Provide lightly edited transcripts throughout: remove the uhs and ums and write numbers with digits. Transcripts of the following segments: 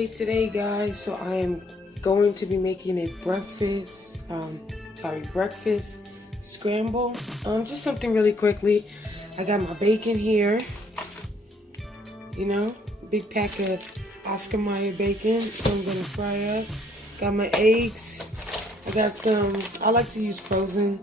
Okay, today guys, so I am going to be making a breakfast scramble. Just something really quickly. I got my bacon here, big pack of Oscar Mayer bacon I'm gonna fry up. Got my eggs. I got I like to use frozen,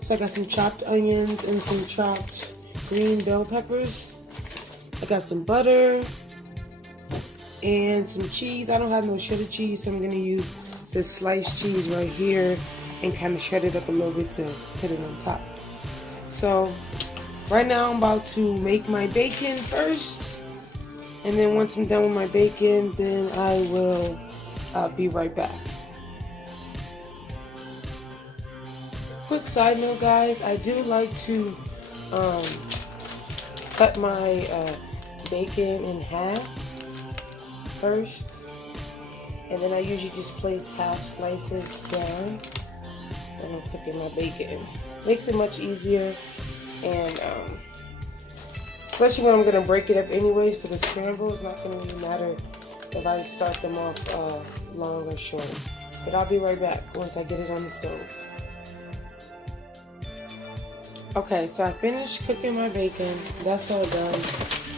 so I got some chopped onions and some chopped green bell peppers. I got some butter and some cheese. I don't have no cheddar cheese, so I'm gonna use this sliced cheese right here and kind of shred it up a little bit to put it on top. So right now I'm about to make my bacon first, and then once I'm done with my bacon, then I will be right back. Quick side note guys, I do like to cut my bacon in half first, and then I usually just place half slices down and I'm cooking my bacon. Makes it much easier, and especially when I'm gonna break it up anyways for the scramble, it's not gonna really matter if I start them off long or short. But I'll be right back once I get it on the stove. Okay, so I finished cooking my bacon. That's all done.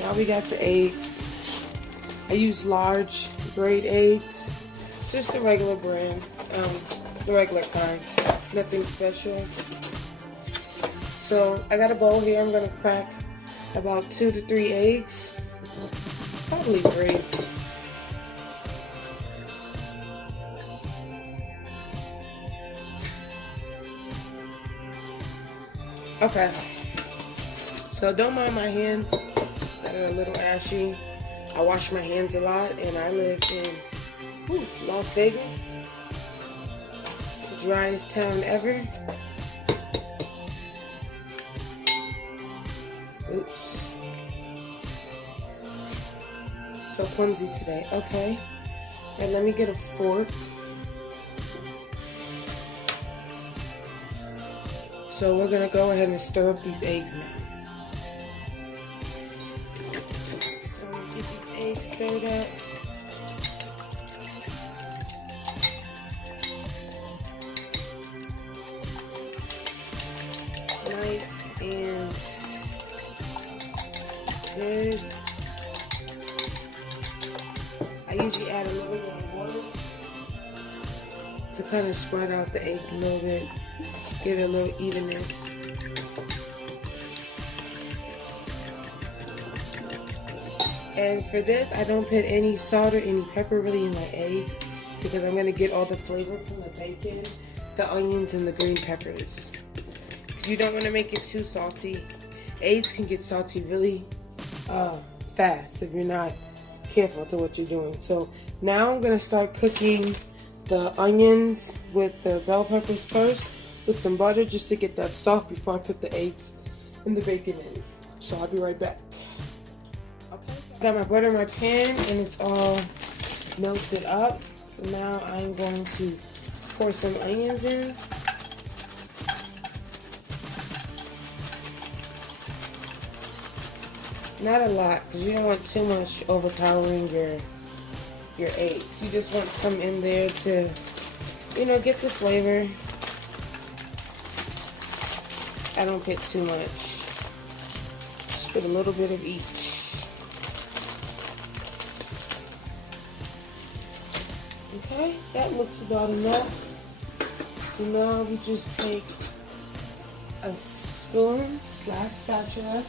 Now we got the eggs. I use large grade eggs, just the regular brand, the regular kind, nothing special. So I got a bowl here. I'm gonna crack about 2 to 3 eggs, probably 3. Okay, so don't mind my hands that are a little ashy. I wash my hands a lot, and I live in Las Vegas, the driest town ever. Oops. So clumsy today. Okay, and let me get a fork. So we're gonna go ahead and stir up these eggs now. So get these eggs stirred up. Nice and good. I usually add a little bit of water to kind of spread out the eggs a little bit. Give it a little evenness. And for this, I don't put any salt or any pepper really in my eggs, because I'm gonna get all the flavor from the bacon, the onions, and the green peppers. You don't want to make it too salty. Eggs can get salty really fast if you're not careful to what you're doing. So now I'm gonna start cooking the onions with the bell peppers first, with some butter just to get that soft before I put the eggs and the bacon in. So I'll be right back. Okay, so I got my butter in my pan and it's all melted up. So now I'm going to pour some onions in. Not a lot, because you don't want too much overpowering your eggs. You just want some in there to, get the flavor. I don't put too much. Just put a little bit of each. Okay, that looks about enough. So now we just take a spoon/spatula.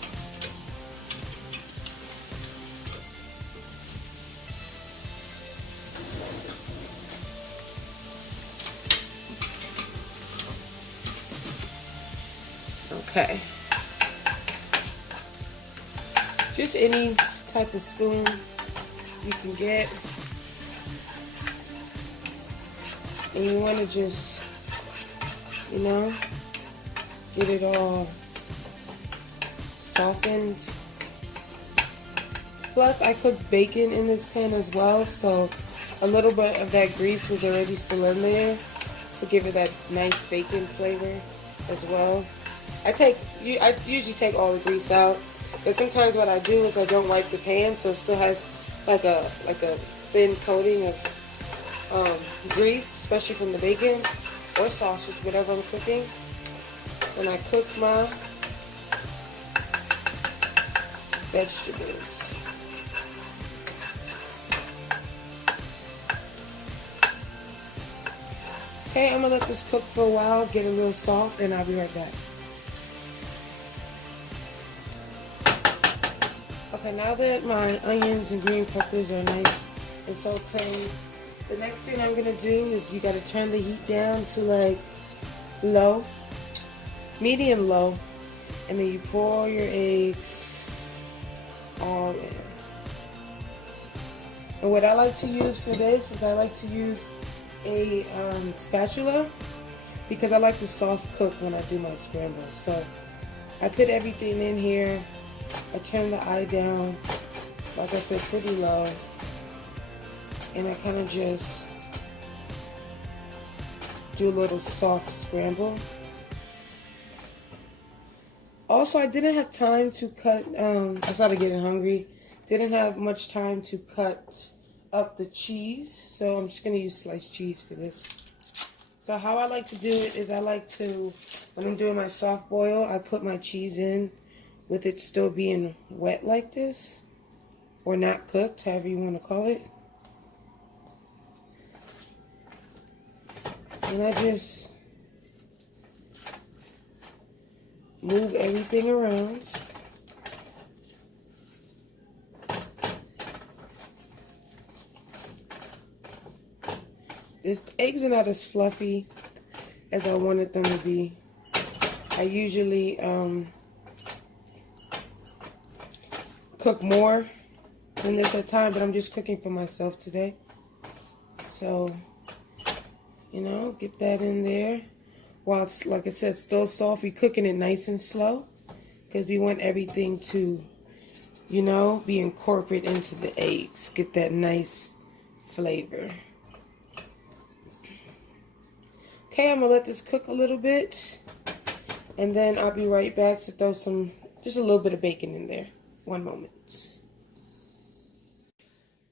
Okay, just any type of spoon you can get, and you want to just, get it all softened. Plus, I cooked bacon in this pan as well, so a little bit of that grease was already still in there to give it that nice bacon flavor as well. I usually take all the grease out, but sometimes what I do is I don't wipe the pan, so it still has like a thin coating of grease, especially from the bacon or sausage, whatever I'm cooking. And I cook my vegetables. Okay, I'm gonna let this cook for a while, get a little soft, and I'll be right back. Okay, now that my onions and green peppers are nice and sauteed, the next thing I'm gonna do is you gotta turn the heat down to like low, medium low, and then you pour your eggs all in. And what I like to use for this is I like to use a spatula because I like to soft cook when I do my scramble. So I put everything in here. I turn the eye down, like I said, pretty low, and I kind of just do a little soft scramble. Also, I didn't have time to cut, I started getting hungry, didn't have much time to cut up the cheese, so I'm just going to use sliced cheese for this. So how I like to do it is I like to, when I'm doing my soft boil, I put my cheese in with it still being wet like this, or not cooked, however you want to call it. And I just move everything around. These eggs are not as fluffy as I wanted them to be. I usually cook more than this at time, but I'm just cooking for myself today. So, you know, get that in there. While it's, like I said, still soft, we're cooking it nice and slow because we want everything to, you know, be incorporated into the eggs. Get that nice flavor. Okay, I'm going to let this cook a little bit, and then I'll be right back to throw some, just a little bit of bacon in there. One moment.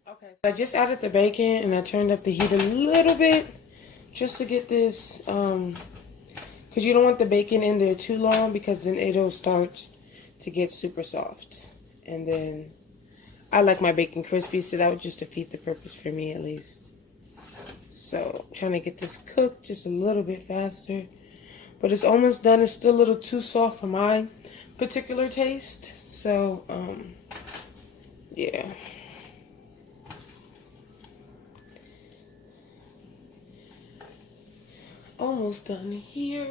Okay, so I just added the bacon, and I turned up the heat a little bit just to get this, because you don't want the bacon in there too long because then it'll start to get super soft. And then I like my bacon crispy, so that would just defeat the purpose for me at least. So, trying to get this cooked just a little bit faster. But it's almost done. It's still a little too soft for my particular taste. So, yeah. Almost done here.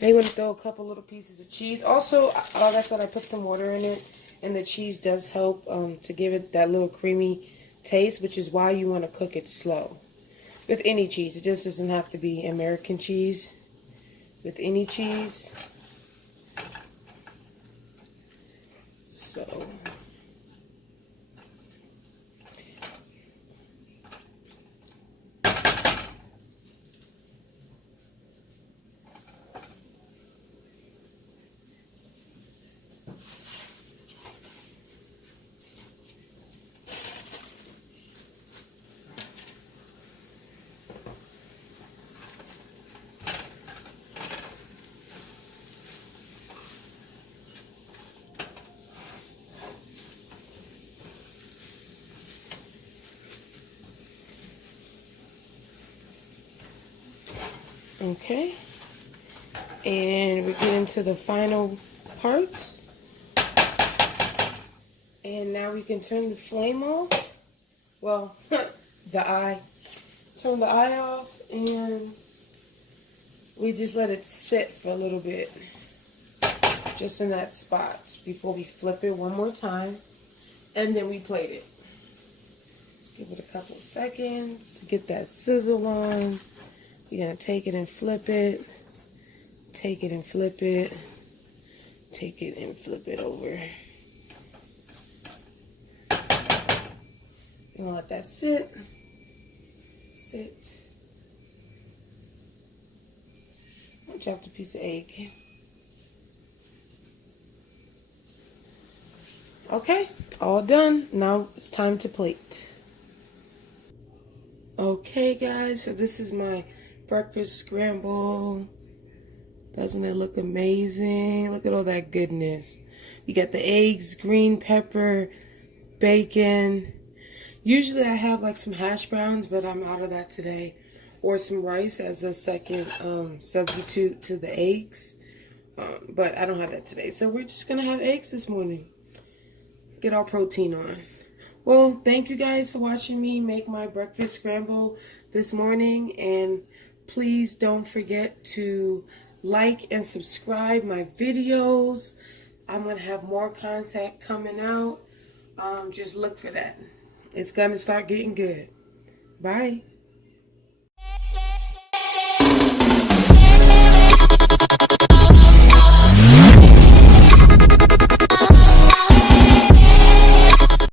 Now you want to throw a couple little pieces of cheese. Also, like I said, I put some water in it. And the cheese does help to give it that little creamy taste, which is why you want to cook it slow. With any cheese. It just doesn't have to be American cheese. With any cheese. So. Okay, and we're getting to the final parts, and now we can turn the flame off, well, turn the eye off, and we just let it sit for a little bit, just in that spot, before we flip it one more time, and then we plate it. Let's give it a couple of seconds to get that sizzle on. You're going to take it and flip it, take it and flip it, take it and flip it over. You're going to let that sit. I dropped a piece of egg. Okay, all done. Now it's time to plate. Okay, guys, so this is my breakfast scramble. Doesn't it look amazing? Look at all that goodness. You got the eggs, green pepper, bacon. Usually I have like some hash browns, but I'm out of that today. Or some rice as a second substitute to the eggs. But I don't have that today. So we're just going to have eggs this morning. Get our protein on. Well, thank you guys for watching me make my breakfast scramble this morning. And please don't forget to like and subscribe my videos. I'm going to have more content coming out. Just look for that. It's going to start getting good. Bye.